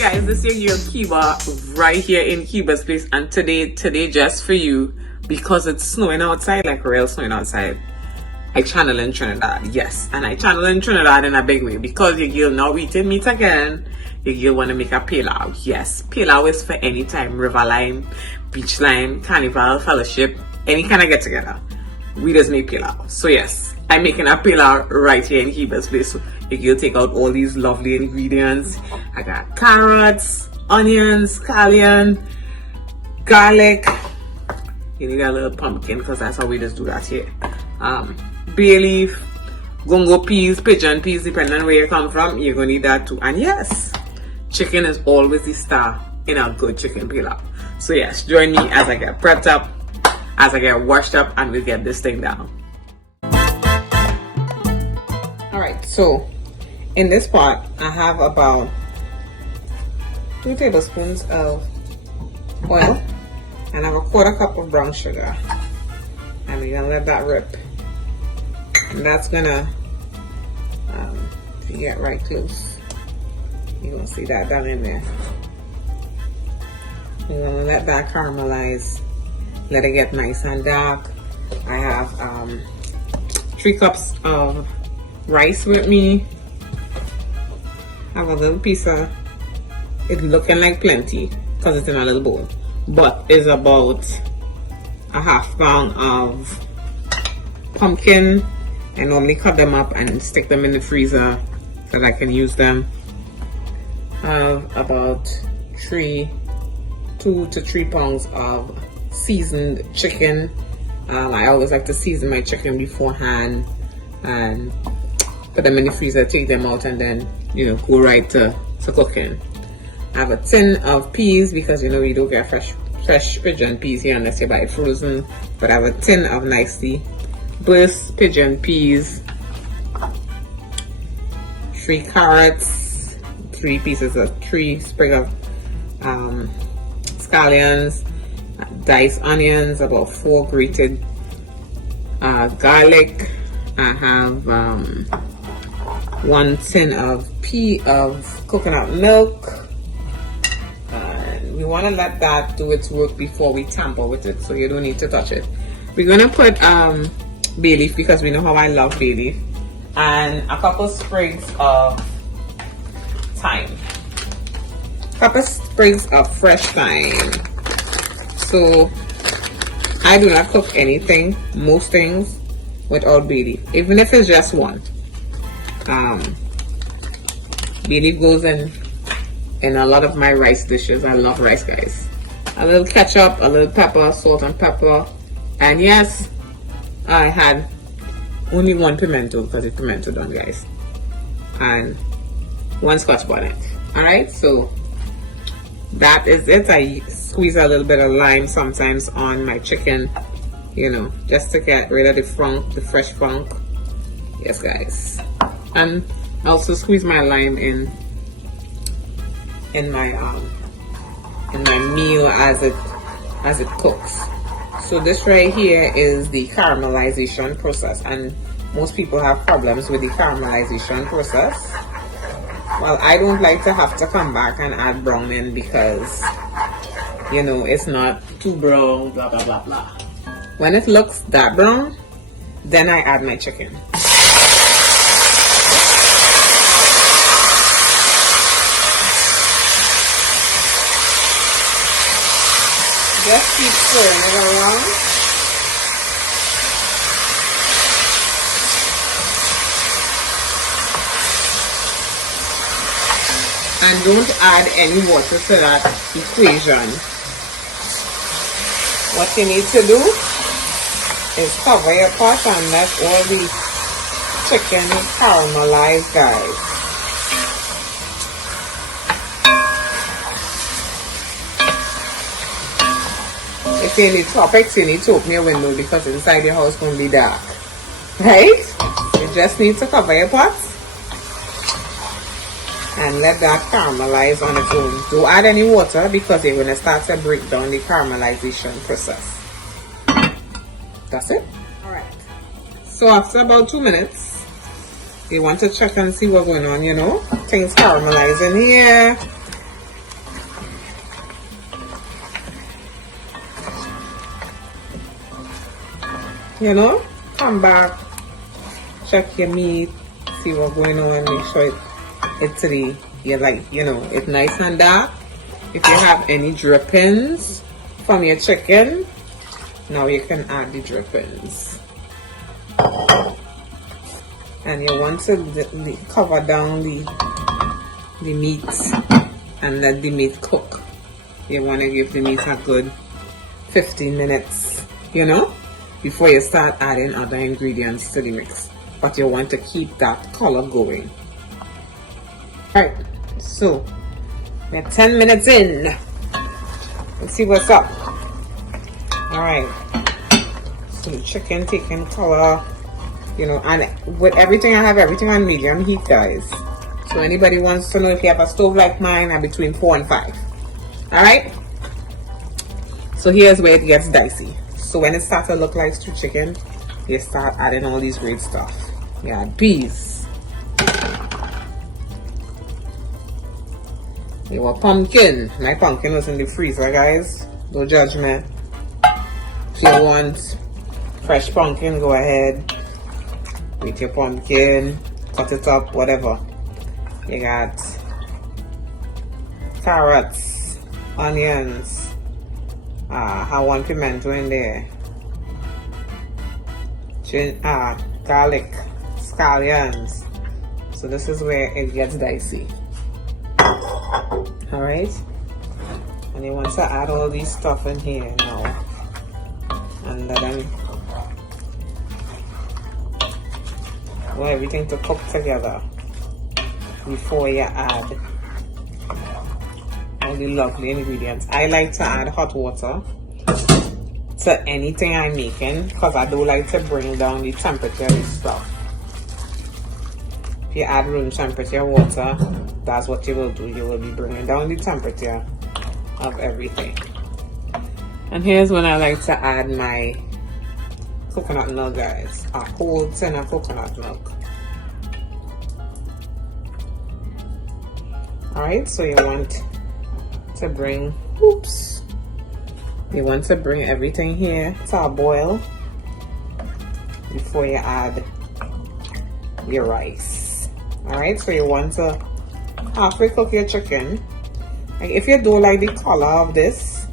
Guys, this is your Kiba right here in Kiba's place, and today just for you, because it's snowing outside, like real snowing outside, I channel in Trinidad. Yes, and I channel in Trinidad in a big way because your girl now eating meat again. Your girl want to make a pilau. Yes, pilau is for any time, river line, beach line, carnival, fellowship, any kind of get together. We just make pilau. So yes, I'm making a pilau right here in Kiba's place. So you take out all these lovely ingredients. I got carrots, onions, scallion, garlic. You need a little pumpkin because that's how we just do that here. Bay leaf, gongo peas, pigeon peas, depending on where you come from, you're gonna need that too. And yes, chicken is always the star in a good chicken pilau. So yes, join me as I get prepped up, as I get washed up, and we get this thing down. Alright, so in this pot, I have about 2 tablespoons of oil, and I have a 1/4 cup of brown sugar. And we're gonna let that rip. And that's gonna, if you get right close, you're gonna see that down in there. We're gonna let that caramelize, let it get nice and dark. I have 3 cups of rice with me. I have a little piece of, it's looking like plenty because it's in a little bowl, but it's about a 1/2 pound of pumpkin. I normally cut them up and stick them in the freezer so that I can use them. I have about 2 to 3 pounds of seasoned chicken. I always like to season my chicken beforehand and put them in the freezer, take them out, and then go right to cooking. I have a tin of peas because we don't get fresh pigeon peas here unless you buy it frozen. But I have a tin of nicely burst pigeon peas, 3 carrots, 3 sprig of scallions, diced onions, about 4 grated garlic. I have 1 tin of coconut milk. We want to let that do its work before we tamper with it, so you don't need to touch it. We're going to put bay leaf because we know how I love bay leaf, and a couple sprigs of thyme. Couple sprigs of fresh thyme. So I do not cook anything, most things, without bay leaf, even if it's just one. Bay leaf goes in a lot of my rice dishes. I love rice, guys. A little ketchup, a little pepper, salt and pepper, and yes, I had only 1 plemento because it's plemento done, guys, and 1 scotch bonnet. Alright, so that is it. I squeeze a little bit of lime sometimes on my chicken, just to get rid of the fresh funk. Yes, guys. And I also squeeze my lime in my meal as it cooks. So this right here is the caramelization process, and most people have problems with the caramelization process. Well, I don't like to have to come back and add brown in because it's not too brown, blah blah blah blah. When it looks that brown, then I add my chicken. Just keep stirring it around. And don't add any water to that equation. What you need to do is cover your pot and let all the chicken caramelize, guys. If you need tropics, you need to open your window because inside your house going to be dark. Right? You just need to cover your pot and let that caramelize on its own. Don't add any water because you're going to start to break down the caramelization process. That's it. Alright. So after about 2 minutes, you want to check and see what's going on, Things caramelizing here. You know, come back, check your meat, see what's going on, make sure it's ready. You like, you know, it's nice and dark. If you have any drippings from your chicken, now you can add the drippings. And you want to cover down the meat and let the meat cook. You want to give the meat a good 15 minutes, you know, before you start adding other ingredients to the mix. But you want to keep that color going. Alright, so we're 10 minutes in. Let's see what's up. Alright, so the chicken taking color, you know, and with everything, I have everything on medium heat, guys. So anybody wants to know, if you have a stove like mine, I'm between 4 and 5. Alright, so here's where it gets dicey. So when it starts to look like stew chicken, you start adding all these great stuff. You add peas. You want pumpkin. My pumpkin was in the freezer, guys. Don't judge me. If you want fresh pumpkin, go ahead. Make your pumpkin, cut it up, whatever. You got carrots, onions. I want plemento in there. Garlic, scallions. So this is where it gets dicey. Alright, and you want to add all these stuff in here now, and let them for everything to cook together before you add all the lovely ingredients. I like to add hot water to anything I'm making because I do like to bring down the temperature of the stuff. If you add room temperature water, that's what you will do. You will be bringing down the temperature of everything. And here's when I like to add my coconut milk, guys. A whole tin of coconut milk. Alright, so you want to bring, you want to bring everything here to a boil before you add your rice. Alright, so you want to halfway cook your chicken. Like if you don't like the color of this,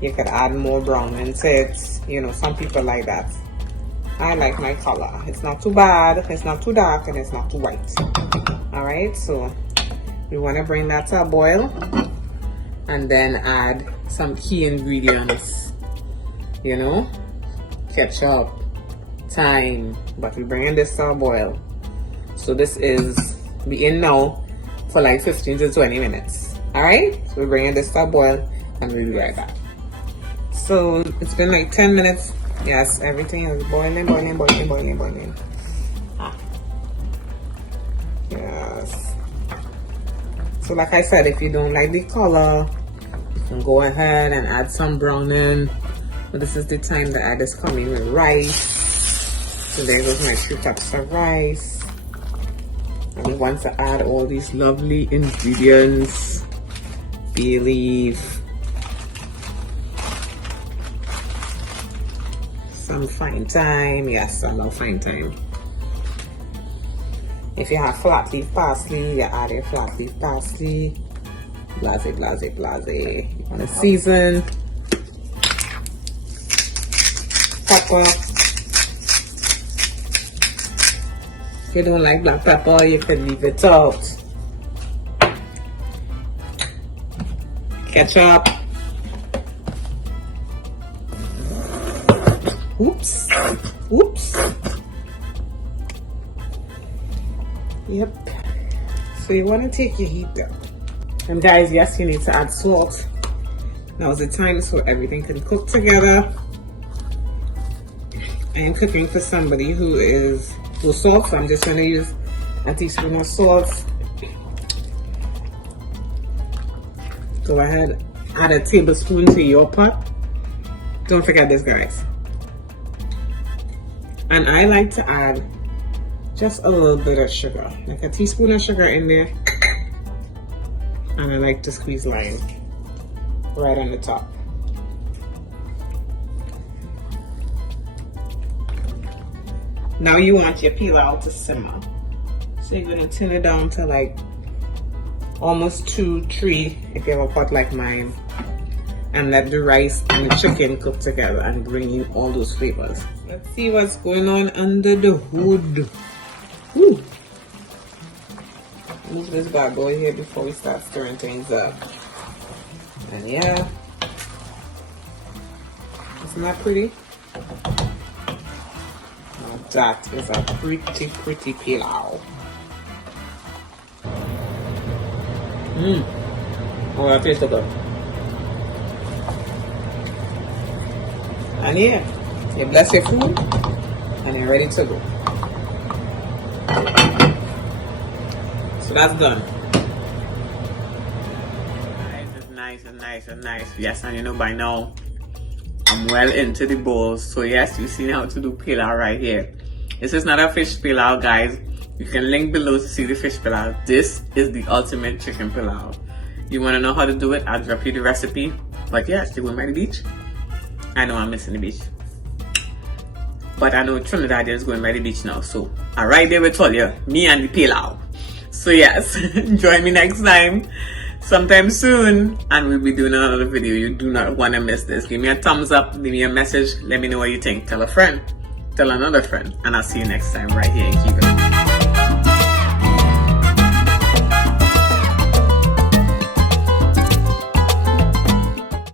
you could add more brown into it. You know, some people like that. I like my color. It's not too bad, it's not too dark, and it's not too white. Alright, so you want to bring that to a boil and then add some key ingredients. You know, ketchup, thyme, but we're bringing this to a boil. So this is be in now for like 15 to 20 minutes. Alright, so we're bringing this to a boil and we'll be right back. So it's been like 10 minutes. Yes, everything is boiling. Yes. So like I said, if you don't like the color, you can go ahead and add some browning. But this is the time that I just come in with rice. So there goes my 3 cups of rice. And we want to add all these lovely ingredients. Bay leaf. Some fine thyme. Yes, I love fine thyme. If you have flat leaf parsley, you add your flat leaf parsley. Blase. You want to season. Pepper. If you don't like black pepper, you can leave it out. Ketchup. Oops. Yep. So you want to take your heat down. And guys, yes, you need to add salt. Now's the time so everything can cook together. I am cooking for somebody who salt, so I'm just going to use a teaspoon of salt. Go ahead, add a tablespoon to your pot. Don't forget this, guys. And I like to add just a little bit of sugar, like a teaspoon of sugar in there. And I like to squeeze lime right on the top. Now you want your pilau to simmer. So you're gonna turn it down to like almost 2-3 if you have a pot like mine, and let the rice and the chicken cook together and bring in all those flavors. Let's see what's going on under the hood. Woo. Move this bad boy here before we start stirring things up. And yeah, isn't that pretty? Now that is a pretty pilau. Oh, that tastes so good. And yeah, you bless your food and you're ready to go. So that's done. Nice and nice. Yes, and you know by now I'm well into the bowls. So yes, you've seen how to do pilau right here. This is not a fish pilau, guys. You can link below to see the fish pilau. This is the ultimate chicken pilau. You want to know how to do it? I'll drop you the recipe. But yes, you went by the beach. I know I'm missing the beach. But I know Trinidad is going by the beach now. So I'm right there with all you, me and the pilau. So yes, join me next time, sometime soon, and we'll be doing another video. You do not want to miss this. Give me a thumbs up, leave me a message, let me know what you think. Tell a friend, tell another friend, and I'll see you next time right here in Kiba.